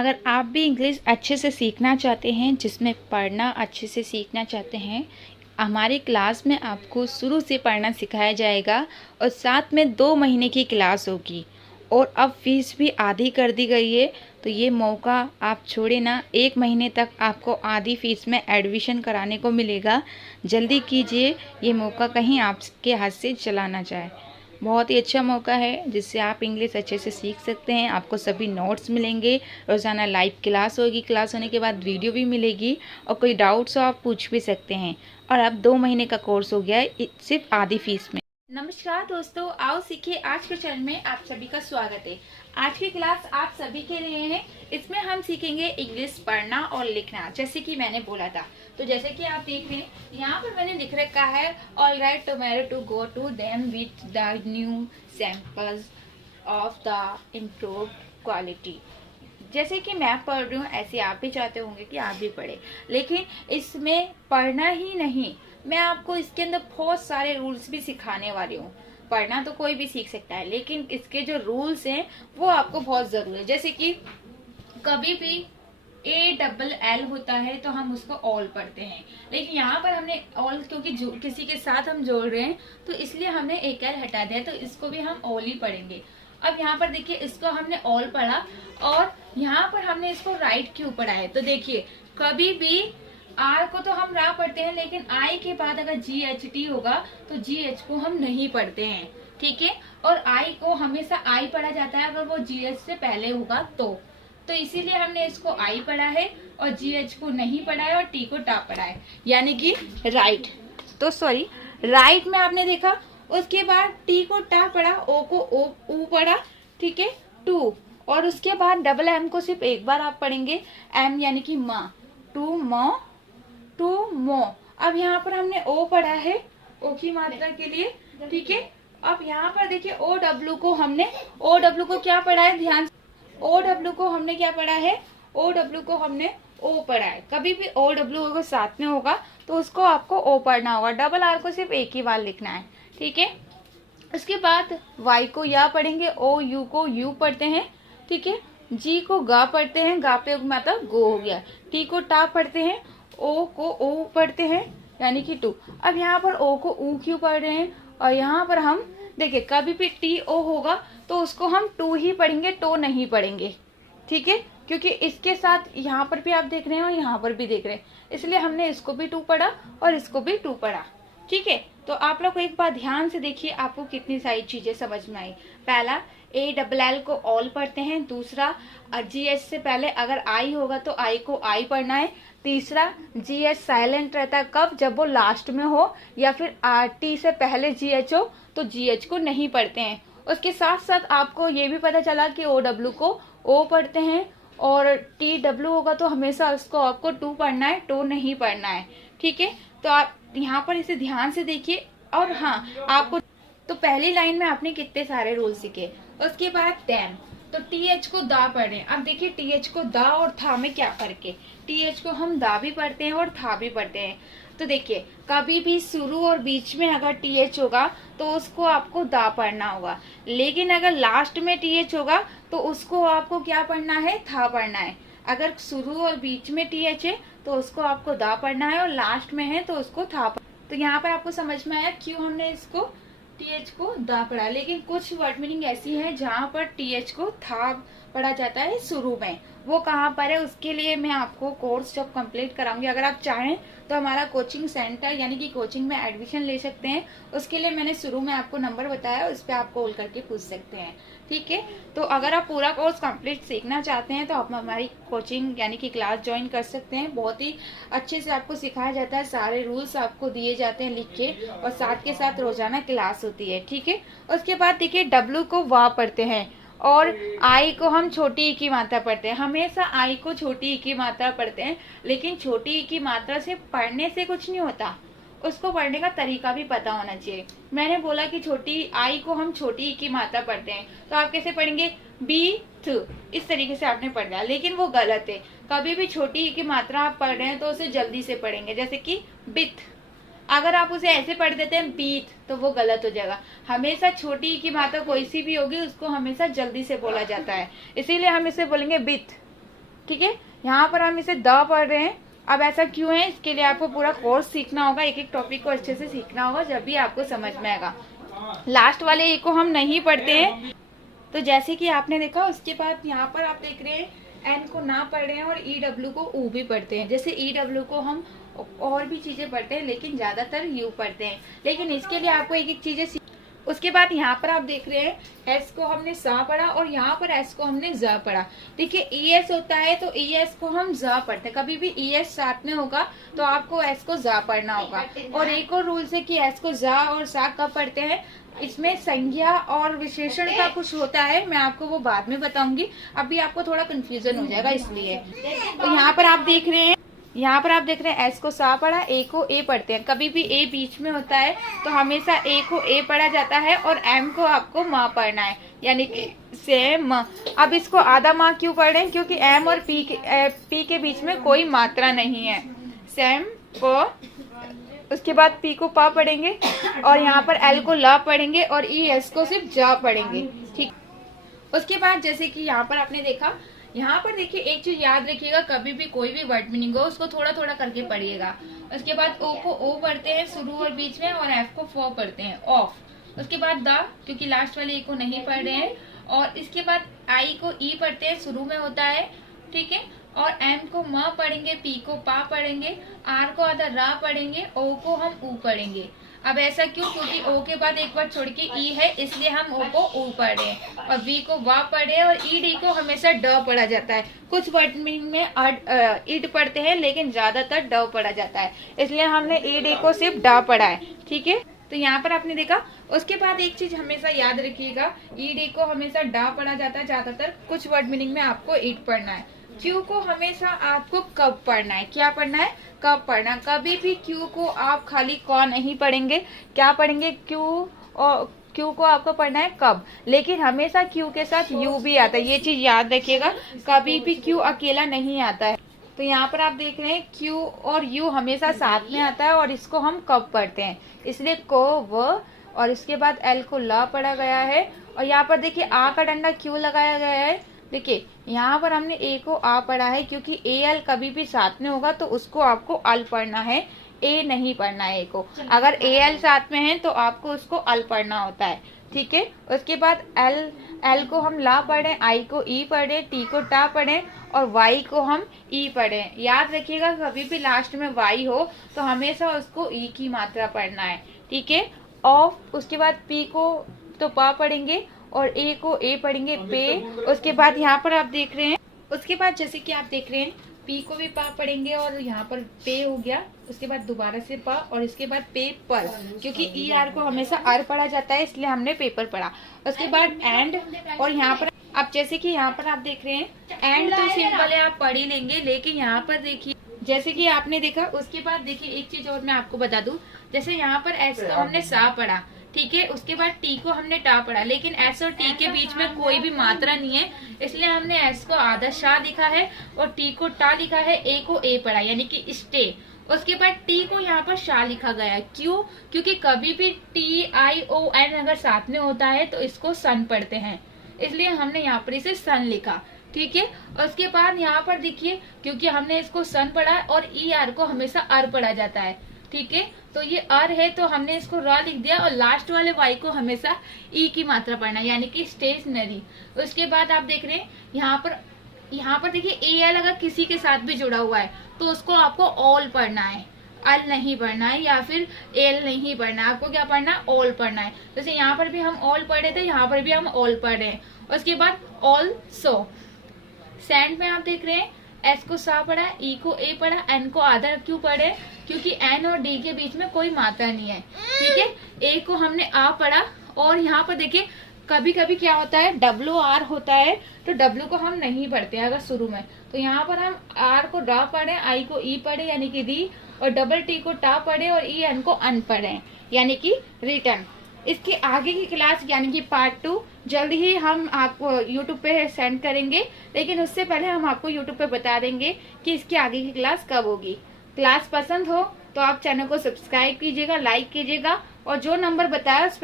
अगर आप भी इंग्लिश अच्छे से सीखना चाहते हैं, जिसमें पढ़ना अच्छे से सीखना चाहते हैं, हमारी क्लास में आपको शुरू से पढ़ना सिखाया जाएगा और साथ में 2 महीने की क्लास होगी और अब फीस भी आधी कर दी गई है। तो ये मौका आप छोड़े ना, 1 महीने तक आपको आधी फीस में एडमिशन कराने को मिलेगा। जल्दी कीजिए, ये मौका कहीं आपके हाथ से चला ना जाए। बहुत ही अच्छा मौका है जिससे आप इंग्लिश अच्छे से सीख सकते हैं। आपको सभी नोट्स मिलेंगे, रोज़ाना लाइव क्लास होगी, क्लास होने के बाद वीडियो भी मिलेगी और कोई डाउट्स हो आप पूछ भी सकते हैं। और अब 2 महीने का कोर्स हो गया है सिर्फ आधी फीस में। नमस्कार दोस्तों, आओ सीखिए आज के चैनल में आप सभी का स्वागत है। आज की क्लास आप सभी के लिए है। इसमें हम सीखेंगे इंग्लिश पढ़ना और लिखना, जैसे कि मैंने बोला था। तो जैसे कि आप देख रहे हैं, यहाँ पर मैंने लिख रखा है all right tomorrow to go to them with the new samples of the improved quality. जैसे कि मैं पढ़ रही हूँ, ऐसे आप भी चाहते होंगे कि आप भी पढ़े, लेकिन इसमें पढ़ना ही नहीं, मैं आपको इसके अंदर बहुत सारे रूल्स भी सिखाने वाली हूँ। पढ़ना तो कोई भी सीख सकता है, लेकिन इसके जो रूल्स हैं वो आपको बहुत जरूरी है। जैसे कि कभी भी ALL होता है तो हम उसको ऑल पढ़ते हैं, लेकिन यहाँ पर हमने ऑल क्योंकि किसी के साथ हम जोड़ रहे हैं तो इसलिए हमने एक एल हटा दिया, तो इसको भी हम ऑल ही पढ़ेंगे। अब यहाँ पर देखिए, इसको हमने ऑल पढ़ा और यहाँ पर हमने इसको राइट क्यों पढ़ा है। तो देखिए, कभी भी आर को तो हम रा पढ़ते हैं, लेकिन आई के बाद अगर GHT होगा तो GH को हम नहीं पढ़ते हैं, ठीक है। और आई को हमेशा आई पढ़ा जाता है अगर वो GH से पहले होगा तो इसीलिए हमने इसको आई पढ़ा है और GH को नहीं पढ़ा है और T को टा पढ़ा है, यानी कि राइट। तो सॉरी, राइट में आपने देखा, उसके बाद T को टा पढ़ा, O को ऊ पढ़ा, ठीक है, टू। और उसके बाद डबल M को सिर्फ एक बार आप पढ़ेंगे, M यानी कि माँ, टू मो। अब यहाँ पर हमने O पढ़ा है, O की मात्रा के लिए, ठीक है। अब यहाँ पर देखिए OW को क्या पढ़ा है, ध्यान से, OW को हमने क्या पढ़ा है, OW को हमने O पढ़ा है। कभी भी OW अगर साथ में होगा तो उसको आपको O पढ़ना होगा। डबल R को सिर्फ एक ही बार लिखना है, ठीक है। उसके बाद Y को या पढ़ेंगे, OU को यू पढ़ते हैं, ठीक है। G को गा पढ़ते हैं, गा पे मतलब गो हो गया। T को टा पढ़ते हैं, O को ओ पढ़ते हैं, यानी कि टू। अब यहाँ पर O को ऊ क्यों पढ़ रहे हैं, और यहाँ पर हम देखिए कभी भी TO होगा तो उसको हम टू ही पढ़ेंगे, टो नहीं पढ़ेंगे, ठीक है। क्योंकि इसके साथ यहाँ पर भी आप देख रहे हैं और यहाँ पर भी देख रहे हैं, इसलिए हमने इसको भी टू पढ़ा और इसको भी टू पढ़ा, ठीक है। तो आप लोग एक बार ध्यान से देखिए, आपको कितनी सारी चीजें समझ में आई। पहला, ALL को ऑल पढ़ते हैं। दूसरा, GH से पहले अगर आई होगा तो आई को आई पढ़ना है। तीसरा, GH साइलेंट रहता है कब, जब वो लास्ट में हो या फिर T से पहले GH हो तो GH को नहीं पढ़ते हैं। उसके साथ साथ आपको ये भी पता चला कि OW को O पढ़ते हैं और TW होगा तो हमेशा उसको आपको टू पढ़ना है, टो नहीं पढ़ना है, ठीक है। तो आप यहाँ पर इसे ध्यान से देखिए। और हाँ, आपको तो पहली लाइन में आपने कितने सारे रूल सीखे। उसके बाद दैन, तो TH को दा पढ़े। अब देखिए TH को दा और था में क्या फर्क है। TH को हम दा भी पढ़ते हैं और था भी पढ़ते हैं। तो देखिए, कभी भी शुरू और बीच में अगर TH होगा तो उसको आपको दा पढ़ना होगा, लेकिन अगर लास्ट में TH होगा तो उसको आपको क्या पढ़ना है, था पढ़ना है। अगर शुरू और बीच में TH है तो उसको आपको दा पढ़ना है और लास्ट में है तो उसको था पढ़ना। तो यहाँ पर आपको समझ में आया क्यों हमने इसको TH को दा पढ़ा। लेकिन कुछ वर्ड मीनिंग ऐसी है जहाँ पर TH को था पढ़ा जाता है शुरू में, वो कहाँ पर है उसके लिए मैं आपको कोर्स जब कंप्लीट कराऊंगी, अगर आप चाहें तो हमारा कोचिंग सेंटर यानी कि कोचिंग में एडमिशन ले सकते हैं। उसके लिए मैंने शुरू में आपको नंबर बताया, उस पर आप कॉल करके पूछ सकते हैं, ठीक है। तो अगर आप पूरा कोर्स कंप्लीट सीखना चाहते हैं तो आप हमारी कोचिंग यानी कि क्लास ज्वाइन कर सकते हैं। बहुत ही अच्छे से आपको सिखाया जाता है, सारे रूल्स आपको दिए जाते हैं लिख के, और साथ के साथ रोजाना क्लास होती है, ठीक है। उसके बाद देखिए, W को वाह पढ़ते हैं और आई को हम छोटी ई की मात्रा पढ़ते हैं। हमेशा आई को छोटी ई की मात्रा पढ़ते हैं, लेकिन छोटी ई की मात्रा से पढ़ने से कुछ नहीं होता, उसको पढ़ने का तरीका भी पता होना चाहिए। मैंने बोला कि छोटी आई को हम छोटी ई की मात्रा पढ़ते हैं, तो आप कैसे पढ़ेंगे, बीथ, इस तरीके से आपने पढ़ना है, लेकिन वो गलत है। कभी भी छोटी ई की मात्रा आप पढ़ रहे हैं तो उसे जल्दी से पढ़ेंगे, जैसे कि बिथ। अगर आप उसे ऐसे पढ़ देते हैं बीथ, तो वो गलत हो जाएगा। हमेशा छोटी ई की मात्रा कोई सी भी होगी उसको हमेशा जल्दी से बोला जाता है, इसीलिए हम इसे बोलेंगे बिथ, ठीक है। यहाँ पर हम इसे द पढ़ रहे हैं। अब ऐसा क्यों है, इसके लिए आपको पूरा कोर्स सीखना होगा, एक एक टॉपिक को अच्छे से सीखना होगा, जब भी आपको समझ में आएगा। लास्ट वाले ए को हम नहीं पढ़ते हैं। तो जैसे कि आपने देखा, उसके बाद यहाँ पर आप देख रहे हैं एन को ना पढ़ रहे हैं और ई डब्ल्यू को ऊ भी पढ़ते हैं। जैसे ई डब्ल्यू को हम और भी चीजें पढ़ते हैं, लेकिन ज्यादातर यू पढ़ते हैं। लेकिन इसके लिए आपको एक एक चीजें। उसके बाद यहाँ पर आप देख रहे हैं एस को हमने सा पढ़ा और यहाँ पर एस को हमने ज पढ़ा। देखिए ई एस होता है तो ई एस को हम ज पढ़ते हैं। कभी भी ई एस साथ में होगा तो आपको एस को ज पढ़ना होगा। और एक और रूल्स है कि एस को ज और सा कब पढ़ते हैं, इसमें संज्ञा और विशेषण का कुछ होता है, मैं आपको वो बाद में बताऊंगी। अभी आपको थोड़ा कंफ्यूजन हो जाएगा इसलिए। तो यहाँ पर आप देख रहे हैं, एस को सा पढ़ा, ए को ए पढ़ते हैं। कभी भी ए बीच में होता है तो हमेशा ए को ए पढ़ा जाता है और एम को आपको माँ पढ़ना है, यानी कि सेम। अब इसको आधा माँ क्यों पढ़ रहे हैं, क्योंकि एम और पी के बीच में कोई मात्रा नहीं है। सेम को, उसके बाद पी को पा पढ़ेंगे और यहाँ पर एल को ला पढ़ेंगे और ई एस को सिर्फ जा पढ़ेंगे, ठीक। उसके बाद जैसे कि यहाँ पर आपने देखा, यहाँ पर देखिए एक चीज याद रखिएगा, कभी भी कोई भी वर्ड मीनिंग हो उसको थोड़ा थोड़ा करके पढ़िएगा। उसके बाद ओ को ओ पढ़ते हैं शुरू और बीच में, और एफ को फो पढ़ते हैं, ऑफ। उसके बाद द, क्योंकि लास्ट वाले ए को नहीं पढ़ रहे हैं। और इसके बाद आई को ई पढ़ते हैं, शुरू में होता है, ठीक है। और एम को म पढ़ेंगे, पी को पा पढ़ेंगे, आर को आधा रा पढ़ेंगे, ओ को हम ऊ पढ़ेंगे। अब ऐसा क्यों, क्योंकि ओ के बाद एक वर्ड छोड़ के ई है, इसलिए हम ओ को ऊ पढ़े हैं। और वी को वा पढ़े और ई डी को हमेशा ड पढ़ा जाता है। कुछ वर्ड मीनिंग में इड पढ़ते हैं, लेकिन ज्यादातर ड पढ़ा जाता है, इसलिए हमने ई डी को सिर्फ ड पढ़ा है, ठीक है। तो यहाँ पर आपने देखा। उसके बाद एक चीज हमेशा याद रखिएगा, ई डी को हमेशा डा पढ़ा जाता है ज्यादातर, कुछ वर्ड मीनिंग में आपको इड पढ़ना है। क्यू को हमेशा आपको कब पढ़ना है, क्या पढ़ना है, कब पढ़ना। कभी भी क्यू को आप खाली क नहीं पढ़ेंगे, क्या पढ़ेंगे, क्यू, और क्यू को आपको पढ़ना है कब। लेकिन हमेशा क्यू के साथ यू भी आता है, ये चीज याद रखिएगा, कभी भी क्यू अकेला नहीं आता है। तो यहाँ पर आप देख रहे हैं क्यू और यू हमेशा साथ में आता है, और इसको हम कब पढ़ते हैं, इसलिए को व, और इसके बाद एल को ला पढ़ा गया है। और यहाँ पर देखिए आ का डंडा क्यों लगाया गया है, देखिए यहाँ पर हमने ए को आ पढ़ा है, क्योंकि ए एल कभी भी साथ में होगा तो उसको आपको अल पढ़ना है, ए नहीं पढ़ना है ए को। अगर ए एल साथ में है तो आपको उसको अल पढ़ना होता है, ठीक है। उसके बाद एल को हम ला पढ़े, आई को ई पढ़े, टी को टा पढ़े, और वाई को हम ई पढ़े। याद रखिएगा, कभी भी लास्ट में वाई हो तो हमेशा उसको ई की मात्रा पढ़ना है, ठीक है। ऑफ, उसके बाद पी को तो पा पढ़ेंगे और ए को ए पढ़ेंगे, पे। उसके बाद यहाँ पर आप देख रहे हैं, उसके बाद जैसे कि आप देख रहे हैं पी को भी पा पढ़ेंगे और यहाँ पर पे हो गया। उसके बाद दोबारा से पा, और इसके बाद पे पर, क्योंकि ई आर को हमेशा आर पढ़ा जाता है, इसलिए हमने पेपर पढ़ा। उसके बाद एंड, और यहाँ पर आप जैसे कि यहाँ पर आप देख रहे हैं एंड तो सिंपल है, आप पढ़ ही लेंगे। लेकिन यहाँ पर देखिए, जैसे कि आपने देखा, उसके बाद देखिए एक चीज और मैं आपको बता दूं, जैसे यहाँ पर एस को हमने सा पढ़ा, ठीक है। उसके बाद टी को हमने टा पढ़ा, लेकिन एस और टी के बीच में कोई भी मात्रा नहीं है, इसलिए हमने एस को आधा शा लिखा है और टी को टा लिखा है, ए को ए पढ़ा, यानी कि स्टे। उसके बाद टी को यहाँ पर शा लिखा गया है, क्यों, क्योंकि कभी भी टी आई ओ एन अगर साथ में होता है तो इसको सन पढ़ते हैं, इसलिए हमने यहाँ पर इसे सन लिखा, ठीक है। उसके बाद यहाँ पर देखिए, क्योंकि हमने इसको सन पढ़ा और ई आर को हमेशा अर पढ़ा जाता है, ठीक है। तो ये अर है तो हमने इसको र लिख दिया, और लास्ट वाले वाई को हमेशा ई की मात्रा पढ़ना, यानी कि स्टेशनरी। उसके बाद आप देख रहे हैं यहाँ पर देखिए ए एल अगर किसी के साथ भी जुड़ा हुआ है तो उसको आपको ऑल पढ़ना है, अल नहीं पढ़ना है, या फिर एल नहीं पढ़ना है, आपको क्या पढ़ना है, ऑल पढ़ना है। जैसे यहाँ पर भी हम ऑल पढ़े थे, यहाँ पर भी हम ऑल पढ़ रहे हैं। उसके बाद ऑल सो। सेंड में आप देख रहे हैं एस को सा पढ़ा, ई को ए पढ़ा, एन को आधा क्यों पढ़े, क्योंकि एन और डी के बीच में कोई मात्रा नहीं है, ठीक है। ए को हमने आ पढ़ा, और यहाँ पर देखिए कभी कभी क्या होता है, डब्ल्यू आर होता है तो डब्ल्यू को हम नहीं पढ़ते हैं अगर शुरू में, तो यहाँ पर हम आर को डा पढ़े, आई को ई पढ़े यानी कि री, और डबल टी को टा पढ़े, और ई एन को अन पढ़े यानी कि रिटर्न। इसके आगे की क्लास यानी कि पार्ट 2 जल्द ही हम आपको यूट्यूब पे सेंड करेंगे, लेकिन उससे पहले हम आपको यूट्यूब पे बता देंगे कि इसके आगे की क्लास कब होगी। क्लास पसंद हो तो आप चैनल को सब्सक्राइब कीजिएगा, लाइक कीजिएगा, और जो नंबर बताया उस पर